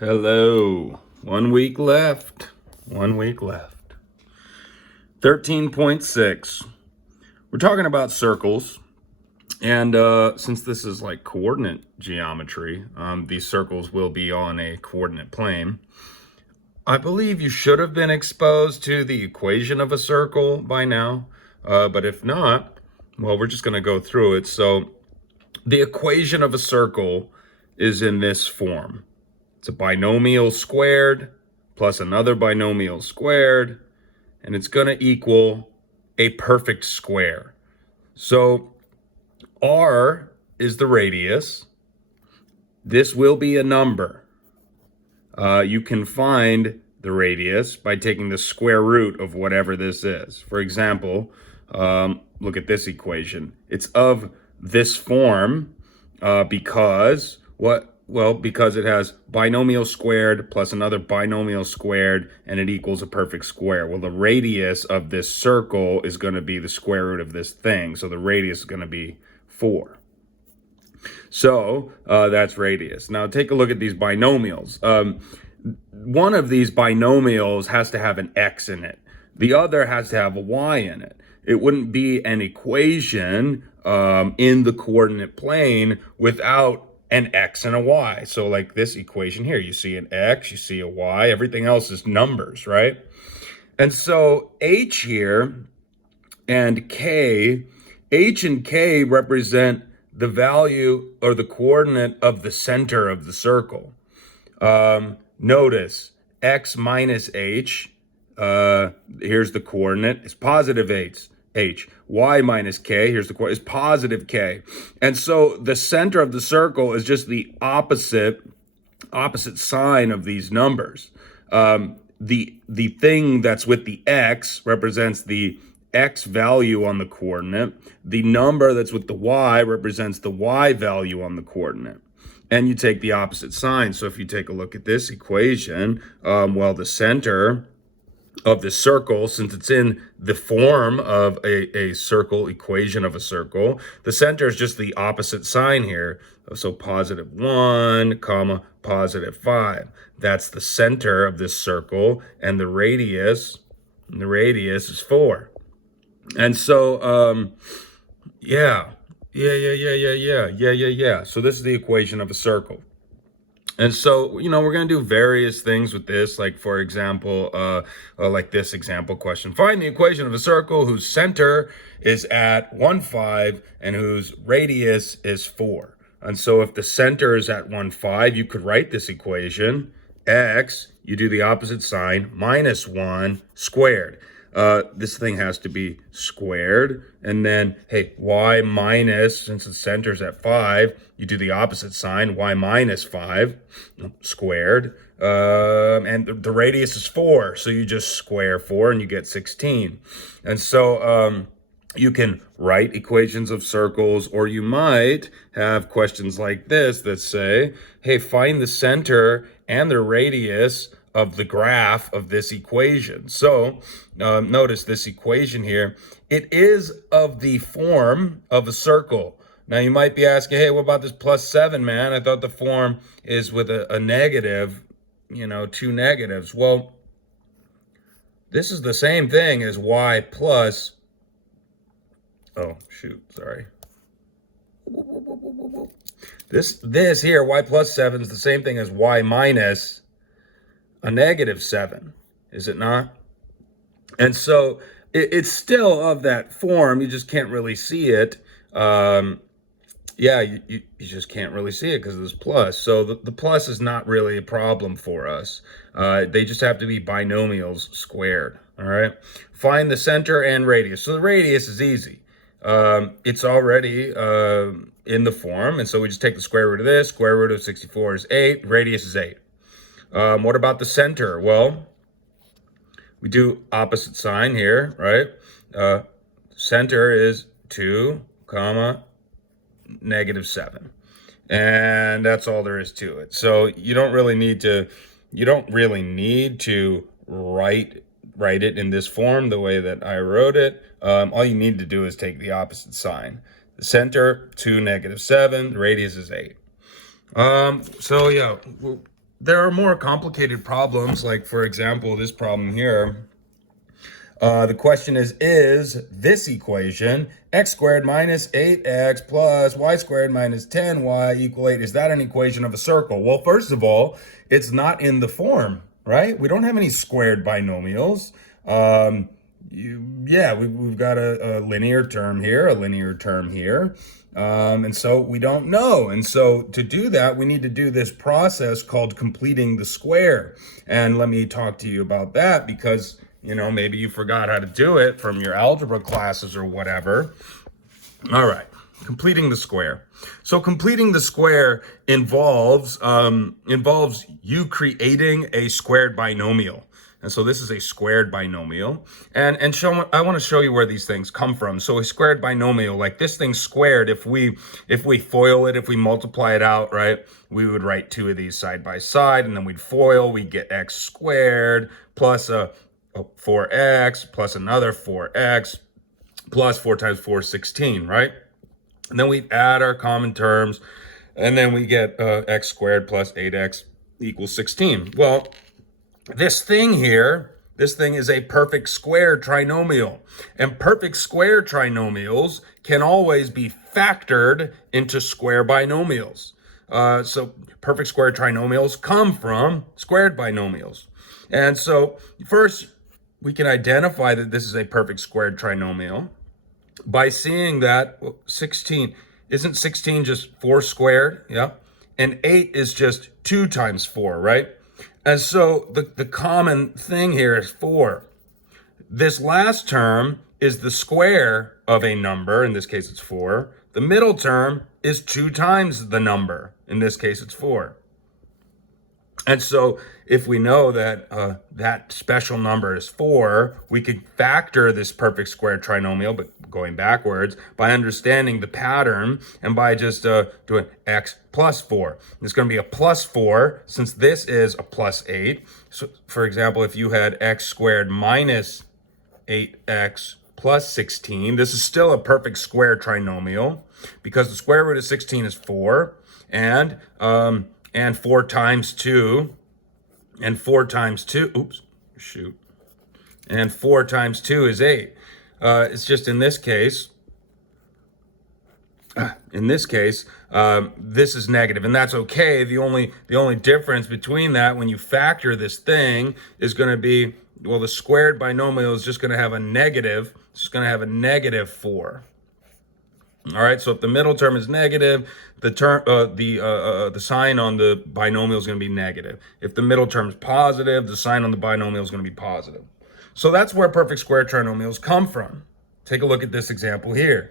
Hello. 1 week left. 1 week left. 13.6. We're talking about circles. And since this is like coordinate geometry, these circles will be on a coordinate plane. I believe you should have been exposed to the equation of a circle by now. But if not, well, we're just going to go through it. So the equation of a circle is in this form. It's a binomial squared plus another binomial squared, and it's going to equal a perfect square. So r is the radius. This will be a number. You can find the radius by taking the square root of whatever this is. For example, look at this equation. It's of this form because what? Well, because it has binomial squared plus another binomial squared, and it equals a perfect square. Well, the radius of this circle is going to be the square root of this thing. So the radius is going to be 4. So that's radius. Now take a look at these binomials. One of these binomials has to have an x in it. The other has to have a y in it. It wouldn't be an equation in the coordinate plane without an x and a y. So like this equation here, you see an x, you see a y, everything else is numbers, right? And so h here and k, h and k represent the value or the coordinate of the center of the circle. Notice x minus h, here's the coordinate, is positive h. Y minus k, here's the coordinate, is positive k. And so the center of the circle is just the opposite sign of these numbers. The thing that's with the x represents the x value on the coordinate. The number that's with the y represents the y value on the coordinate. And you take the opposite sign. So if you take a look at this equation, well, the center of the circle, since it's in the form of a circle equation of a circle, the center is just the opposite sign here. So positive 1, comma, positive 5. That's the center of this circle, and the radius is 4. And so, yeah. So this is the equation of a circle. And so, we're going to do various things with this. Like, for example, like this example question. Find the equation of a circle whose center is at 1, 5 and whose radius is 4. And so if the center is at 1, 5, you could write this equation. X, you do the opposite sign, minus 1 squared. This thing has to be squared. And then, hey, y minus, since the center's at 5, you do the opposite sign, y minus 5 squared. And the radius is 4, so you just square 4 and you get 16. And so you can write equations of circles, or you might have questions like this that say, hey, find the center and the radius of the graph of this equation. So notice this equation here, it is of the form of a circle. Now you might be asking, hey, what about this plus 7, man? I thought the form is with a negative, 2 negatives. Well, this is the same thing as y plus, oh, shoot, sorry. This here, y plus 7, is the same thing as y minus a negative 7, is it not? And so it's still of that form. You just can't really see it. You just can't really see it because of this plus. So the plus is not really a problem for us. They just have to be binomials squared. All right. Find the center and radius. So the radius is easy. It's already in the form. And so we just take the square root of this. Square root of 64 is 8. Radius is 8. What about the center? Well, we do opposite sign here, right? Center is 2, comma, negative 7. And that's all there is to it. So you don't really need to write it in this form the way that I wrote it. All you need to do is take the opposite sign. The center, 2, negative 7. The radius is 8. So yeah, there are more complicated problems, like, for example, this problem here. The question is this equation, x squared minus 8x plus y squared minus 10y equal 8, is that an equation of a circle? Well, first of all, it's not in the form, right? We don't have any squared binomials. We've got a linear term here, a linear term here. And so we don't know. And so to do that, we need to do this process called completing the square. And let me talk to you about that because, maybe you forgot how to do it from your algebra classes or whatever. All right, completing the square. So completing the square involves you creating a squared binomial. And so this is a squared binomial. And I want to show you where these things come from. So a squared binomial, like this thing's squared, if we FOIL it, if we multiply it out, right, we would write two of these side by side, and then we'd FOIL, we get x squared plus a 4x plus another 4x plus 4 times 4 is 16, right? And then we add our common terms, and then we get x squared plus 8x equals 16. Well, this thing here, this thing is a perfect square trinomial. And perfect square trinomials can always be factored into square binomials. So perfect square trinomials come from squared binomials. And so first, we can identify that this is a perfect squared trinomial by seeing that 16, isn't 16 just 4 squared? Yeah. And 8 is just 2 times 4, right? And so the common thing here is 4. This last term is the square of a number. In this case, it's 4. The middle term is 2 times the number. In this case, it's 4. And so if we know that that special number is 4, we could factor this perfect square trinomial, but going backwards, by understanding the pattern and by just doing x plus 4. It's going to be a plus 4 since this is a plus 8. So, for example, if you had x squared minus 8x plus 16, this is still a perfect square trinomial because the square root of 16 is 4, and 4 times 2, and 4 times 2, and 4 times 2 is 8. It's just in this case, this is negative, and that's okay. The only difference between that when you factor this thing is going to be, well, the squared binomial is just going to have a negative. It's going to have a negative 4. All right, so if the middle term is negative, the sign on the binomial is going to be negative. If the middle term is positive, the sign on the binomial is going to be positive. So that's where perfect square trinomials come from. Take a look at this example here.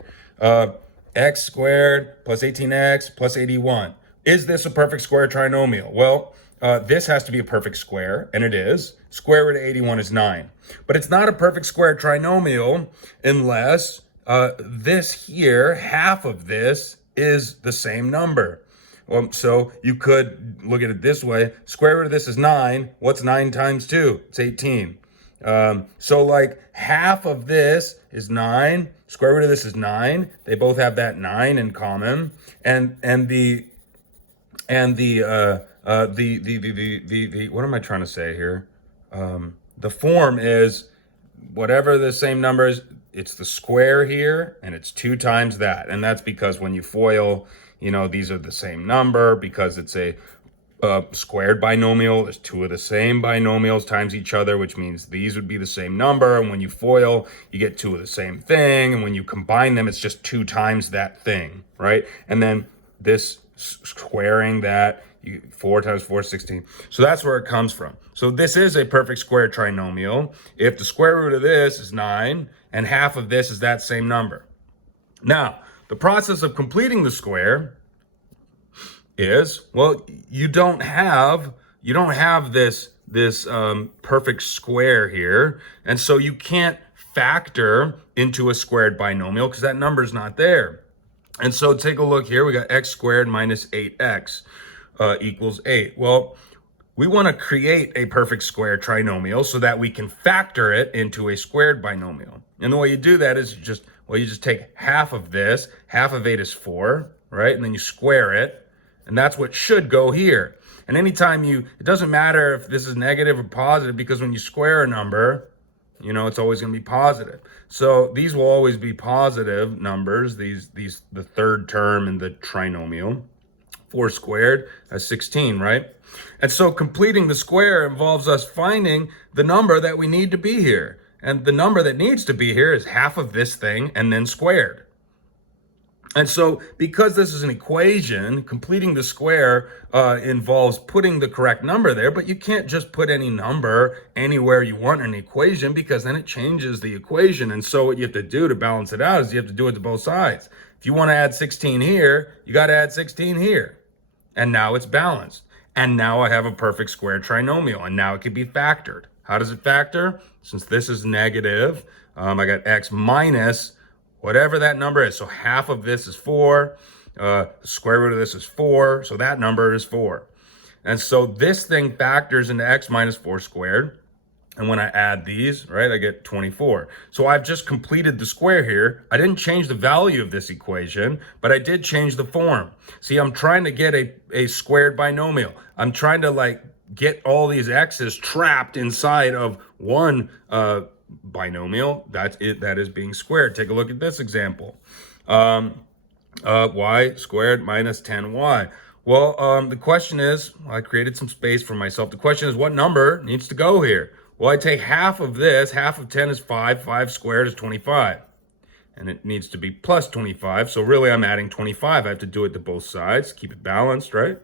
X squared plus 18x plus 81. Is this a perfect square trinomial? Well, this has to be a perfect square, and it is. Square root of 81 is 9. But it's not a perfect square trinomial unless this here, half of this, is the same number. So you could look at it this way. Square root of this is 9. What's 9 times 2? It's 18. So like half of this is 9. Square root of this is 9. They both have that 9 in common. And the what am I trying to say here? The form is whatever the same number is, it's the square here, and it's 2 times that. And that's because when you FOIL, these are the same number because it's a squared binomial. There's 2 of the same binomials times each other, which means these would be the same number. And when you FOIL, you get 2 of the same thing. And when you combine them, it's just 2 times that thing, right? And then this squaring that, 4 times 4 is 16. So that's where it comes from. So this is a perfect square trinomial if the square root of this is 9 and half of this is that same number. Now, the process of completing the square is, well, you don't have this perfect square here, and so you can't factor into a squared binomial because that number is not there. And so take a look here. We got x squared minus 8x equals 8. Well, we want to create a perfect square trinomial so that we can factor it into a squared binomial. And the way you do that is you just take half of this. Half of 8 is 4, right? And then you square it, and that's what should go here. And anytime it doesn't matter if this is negative or positive, because when you square a number, it's always going to be positive. So these will always be positive numbers, the third term in the trinomial. 4 squared is 16, right? And so completing the square involves us finding the number that we need to be here. And the number that needs to be here is half of this thing and then squared. And so because this is an equation, completing the square involves putting the correct number there, but you can't just put any number anywhere you want in an equation, because then it changes the equation. And so what you have to do to balance it out is you have to do it to both sides. If you want to add 16 here, you got to add 16 here. And now it's balanced. And now I have a perfect square trinomial, and now it can be factored. How does it factor? Since this is negative, I got x minus whatever that number is. So half of this is 4. The square root of this is 4. So that number is 4. And so this thing factors into x minus 4 squared. And when I add these, right, I get 24. So I've just completed the square here. I didn't change the value of this equation, but I did change the form. See, I'm trying to get a squared binomial. I'm trying to get all these x's trapped inside of one binomial. That's it. That is being squared. Take a look at this example. Y squared minus 10y. Well, the question is, I created some space for myself. The question is, what number needs to go here? Well, I take half of this. Half of 10 is 5. 5 squared is 25. And it needs to be plus 25. So really, I'm adding 25. I have to do it to both sides. Keep it balanced, right?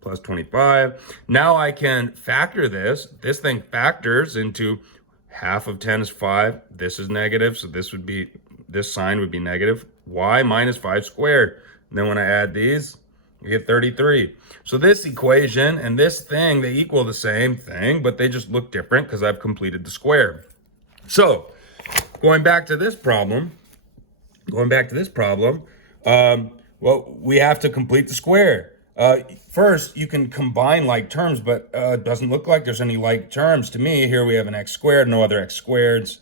Plus 25. Now I can factor this. This thing factors into half of 10 is 5. This is negative. So this sign would be negative. Y minus 5 squared. And then when I add these, you get 33. So this equation and this thing, they equal the same thing, but they just look different because I've completed the square. So going back to this problem, well, we have to complete the square. First, you can combine like terms, but it doesn't look like there's any like terms. To me, here we have an x squared, no other x squareds,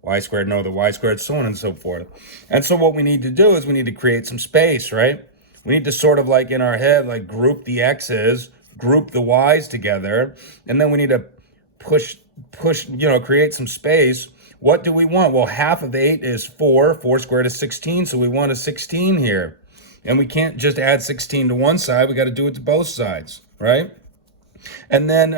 y squared, no other y squared, so on and so forth. And so what we need to do is we need to create some space, right? We need to sort of in our head, group the x's, group the y's together, and then we need to push, create some space. What do we want? Well, half of 8 is 4. 4 squared is 16, so we want a 16 here. And we can't just add 16 to one side. We got to do it to both sides, right? And then,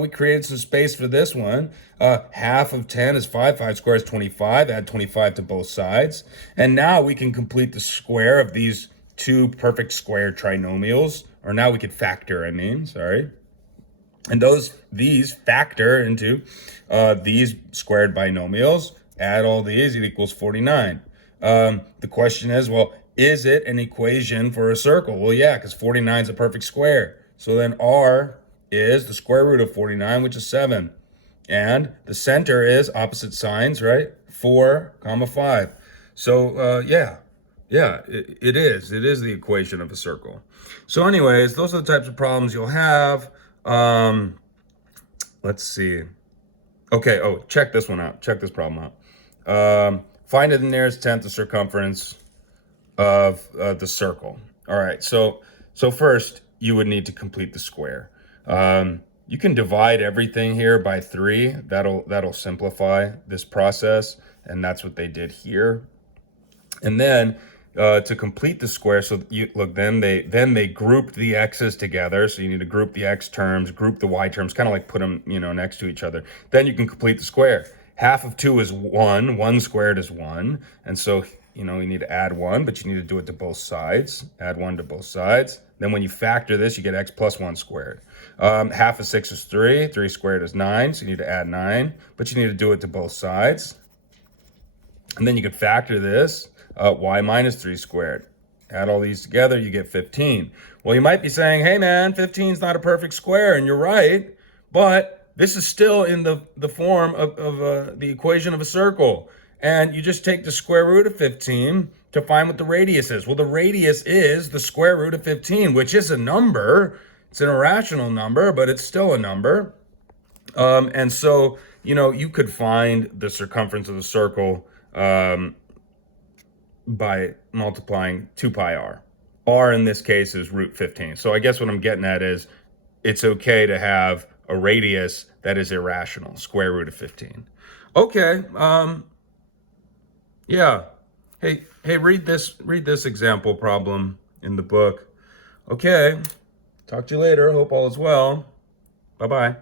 we created some space for this one. Half of 10 is 5. 5 squared is 25. Add 25 to both sides. And now we can complete the square of these two perfect square trinomials. Or now we could factor, And these factor into these squared binomials. Add all these, it equals 49. The question is, well, is it an equation for a circle? Well, yeah, because 49 is a perfect square. So then R is the square root of 49, which is 7. And the center is opposite signs, right? 4, 5. So, it is. It is the equation of a circle. So anyways, those are the types of problems you'll have. Let's see. Okay, check this one out. Check this problem out. Find the nearest tenth of circumference of the circle. All right, so first you would need to complete the square. You can divide everything here by 3. That'll simplify this process, and that's what they did here. And then to complete the square, so then they grouped the x's together. So you need to group the x terms, group the y terms, kind of like put them next to each other. Then you can complete the square. Half of 2 is 1. 1 squared is 1, and so you need to add 1, but you need to do it to both sides. Add 1 to both sides. Then when you factor this, you get x plus 1 squared. Half of 6 is 3. 3 squared is 9, so you need to add 9, but you need to do it to both sides. And then you can factor this, y minus 3 squared. Add all these together, you get 15. Well, you might be saying, hey man, 15 is not a perfect square, and you're right, but this is still in the form of the equation of a circle. And you just take the square root of 15 to find what the radius is. Well, the radius is the square root of 15, which is a number. It's an irrational number, but it's still a number. And so, you could find the circumference of the circle by multiplying 2 pi r. R in this case is root 15. So I guess what I'm getting at is it's okay to have a radius that is irrational, square root of 15. Okay, yeah. Hey, read this example problem in the book. Okay, talk to you later. Hope all is well. Bye-bye.